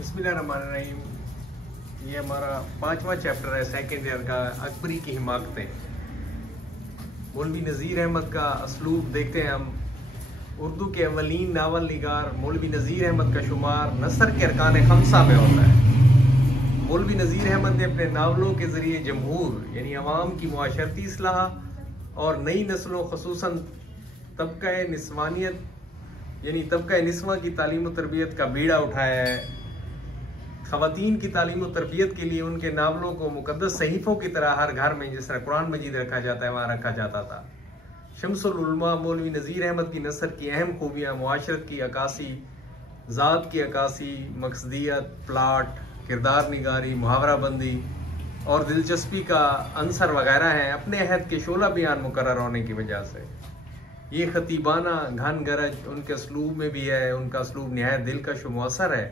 बिस्मिल्लाहिर्रहमानिर्रहीम। ये हमारा 5वां चैप्टर है सेकेंड ईयर का, अकबरी की हिमाकतें। मौलवी नज़ीर अहमद का असलूब देखते हैं हम। उर्दू के अवलीन नावल निगार मौलवी नज़ीर अहमद का शुमार नसर के अरकान खमसा में होता है। मौलवी नज़ीर अहमद ने अपने नावलों के ज़रिए जमहूर यानी अवाम की मुआशरती इस्लाह और नई नस्लों खसूसन तबका निस्वानियत यानी तबका निस्वा की तालीम और तरबियत का बीड़ा उठाया है। ख़वातीन की तालीम और तरबियत के लिए उनके नावलों को मुक़द्दस सहीफ़ों की तरह हर घर में जिस तरह कुरान मजीद रखा जाता है वहाँ रखा जाता था। शम्सुल उलमा मौलवी नज़ीर अहमद की नसर की अहम खूबियाँ मुआशरत की अक्कासी, ज़ात की अक्कासी, मकसदियत, प्लाट, किरदार निगारी, मुहावरा बंदी और दिलचस्पी का अंसर वगैरह हैं। अपने अहद के शोला बयान मुकर्रर होने की वजह से ये खतीबाना घन गरज उनके असलूब में भी है। उनका असलूब नहायत दिलकश व मुअस्सर है,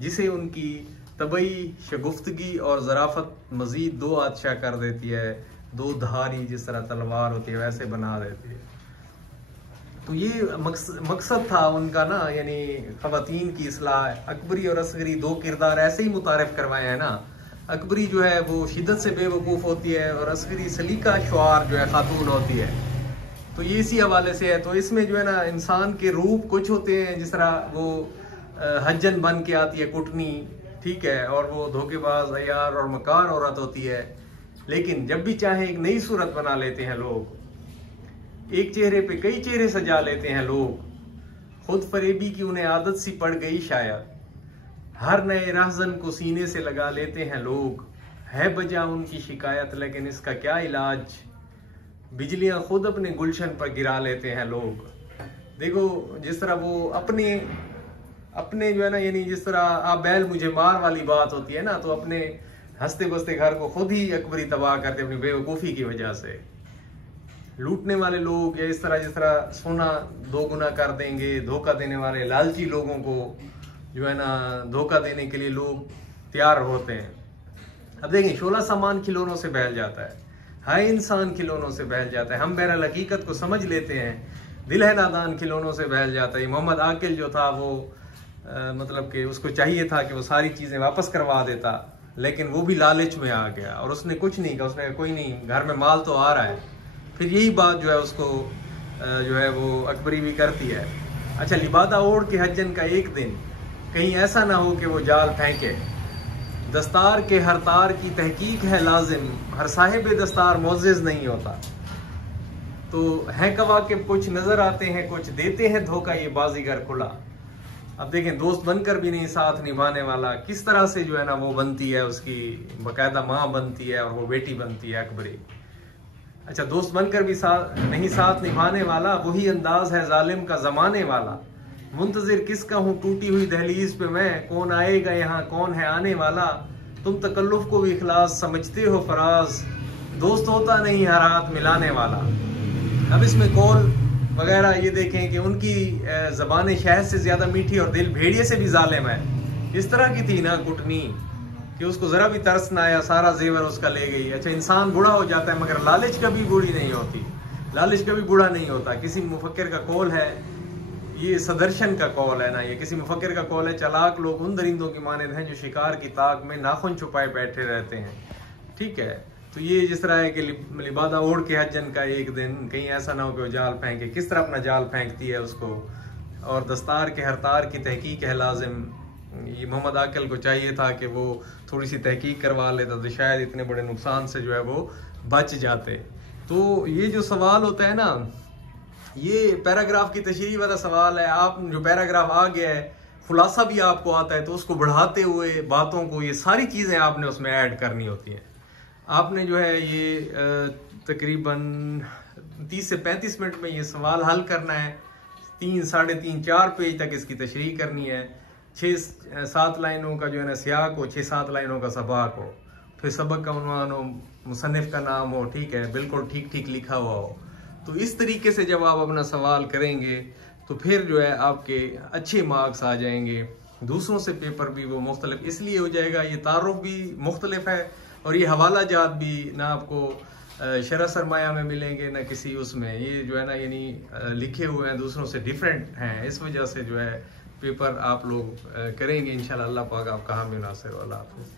जिसे उनकी तबई शगुफ्तगी और ज़राफ़त मज़ीद दो आदशाह कर देती है। दो धारी जिस तरह तलवार होती है वैसे बना देती है। तो ये मकसद था उनका ना, यानी ख़वातीन की इस्लाह। अकबरी और असगरी दो किरदार ऐसे ही मुतारिफ करवाए हैं ना। अकबरी जो है वो शिद्दत से बेवकूफ़ होती है और असगरी सलीका शुआर जो है खातून होती है। तो ये इसी हवाले से है। तो इसमें जो है ना इंसान के रूप कुछ होते हैं, जिस तरह वो हज्जन बन के आती है कुटनी, ठीक है, और वो धोखेबाज, अयार और मकार औरत होती है। लेकिन जब भी चाहे एक नई सूरत बना लेते हैं लोग, एक चेहरे पे कई चेहरे सजा लेते हैं लोग। खुद फरेबी की उन्हें आदत सी पड़ गई शायद, हर नए राहजन को सीने से लगा लेते हैं लोग। है बजा उनकी शिकायत लेकिन इसका क्या इलाज, बिजलियां खुद अपने गुलशन पर गिरा लेते हैं लोग। देखो जिस तरह वो अपने जो है ना, यानी जिस तरह आप बैल मुझे मार वाली बात होती है ना, तो अपने हंसते बसते घर को खुद ही अकबरी तबाह करते अपनी बेवकूफ़ी की वजह से। लूटने वाले लोग या इस तरह जिस तरह सोना दो गुना कर देंगे, धोखा देने वाले लालची लोगों को जो है ना धोखा देने के लिए लोग तैयार होते हैं। अब देखें, शोला सामान खिलौनों से बहल जाता है, हाय इंसान खिलौनों से बहल जाता है। हम बहरहाल हकीकत को समझ लेते हैं, दिल है नादान खिलौनों से बहल जाता है। मोहम्मद आकिल जो था वो मतलब कि उसको चाहिए था कि वो सारी चीज़ें वापस करवा देता, लेकिन वो भी लालच में आ गया और उसने कुछ नहीं कहा। उसने कहा कोई नहीं, घर में माल तो आ रहा है। फिर यही बात जो है उसको जो है वो अकबरी भी करती है। अच्छा, लिबादा ओढ़ के हज्जन का एक दिन, कहीं ऐसा ना हो कि वो जाल फेंके। दस्तार के हर तार की तहकीक है लाजिम, हर साहिब दस्तार मोअज़्ज़िज़ नहीं होता। तो हैं कवाकिब कुछ नजर आते हैं, कुछ देते हैं धोखा ये बाजीगर खुला। अब देखें, दोस्त बनकर भी नहीं साथ निभाने वाला, किस तरह से जो है ना वो बनती है, उसकी बाकायदा माँ बनती है और वो बेटी बनती है अकबरी। अच्छा, दोस्त बनकर भी नहीं साथ निभाने वाला, वही अंदाज है जालिम का जमाने वाला। मुंतजिर किसका हूँ टूटी हुई दहलीज पे मैं, कौन आएगा यहाँ कौन है आने वाला। तुम तकल्लुफ को भी इखलास समझते हो फराज, दोस्त होता नहीं हर हाथ मिलाने वाला। अब इसमें कौल वगैरह ये देखें कि उनकी ज़बान शहद से ज़्यादा मीठी और दिल भेड़िए से भी जालिम है। इस तरह की थी ना कुटनी कि उसको ज़रा भी तरस ना आया, सारा जेवर उसका ले गई। अच्छा, इंसान बूढ़ा हो जाता है मगर लालच कभी बूढ़ी नहीं होती, लालच कभी बूढ़ा नहीं होता। किसी मुफक्किर का कौल है, ये सदर्शन का कौल है ना, ये किसी मुफक्किर का कौल है, चालाक लोग उन दरिंदों की मानद हैं जो शिकार की ताक में नाखून छुपाए बैठे रहते हैं, ठीक है। तो ये जिस तरह है कि लिबादा ओढ़ के हज्जन का एक दिन, कहीं ऐसा ना हो कि वो जाल फेंके। किस तरह अपना जाल फेंकती है उसको। और दस्तार के हर तार की तहकीक है लाजिम, ये मोहम्मद आकिल को चाहिए था कि वो थोड़ी सी तहकीक करवा लेता तो शायद इतने बड़े नुकसान से जो है वो बच जाते। तो ये जो सवाल होता है ना, ये पैराग्राफ की तशरीह वाला सवाल है। आप जो पैराग्राफ आ गया है, खुलासा भी आपको आता है, तो उसको बढ़ाते हुए बातों को, ये सारी चीज़ें आपने उसमें ऐड करनी होती हैं। आपने जो है ये तकरीबन 30 से 35 मिनट में ये सवाल हल करना है। 3, 3.5, 4 पेज तक इसकी तशरीह करनी है। 6-7 लाइनों का जो है ना सियाक हो, 6-7 लाइनों का सबाक हो, फिर सबक का उन्वान हो, मुसन्निफ का नाम हो, ठीक है, बिल्कुल ठीक ठीक लिखा हुआ हो। तो इस तरीके से जब आप अपना सवाल करेंगे तो फिर जो है आपके अच्छे मार्क्स आ जाएंगे। दूसरों से पेपर भी वो मुख्तलिफ इसलिए हो जाएगा, ये तारुफ भी मुख्तलिफ है और ये हवाला जात भी ना आपको शरह सरमाया में मिलेंगे ना किसी उसमें। ये जो है ना यानी लिखे हुए हैं दूसरों से डिफरेंट हैं, इस वजह से जो है पेपर आप लोग करेंगे इंशाल्लाह। अल्लाह पाक आपका हामी नासिर। अल्लाह हाफ़िज़।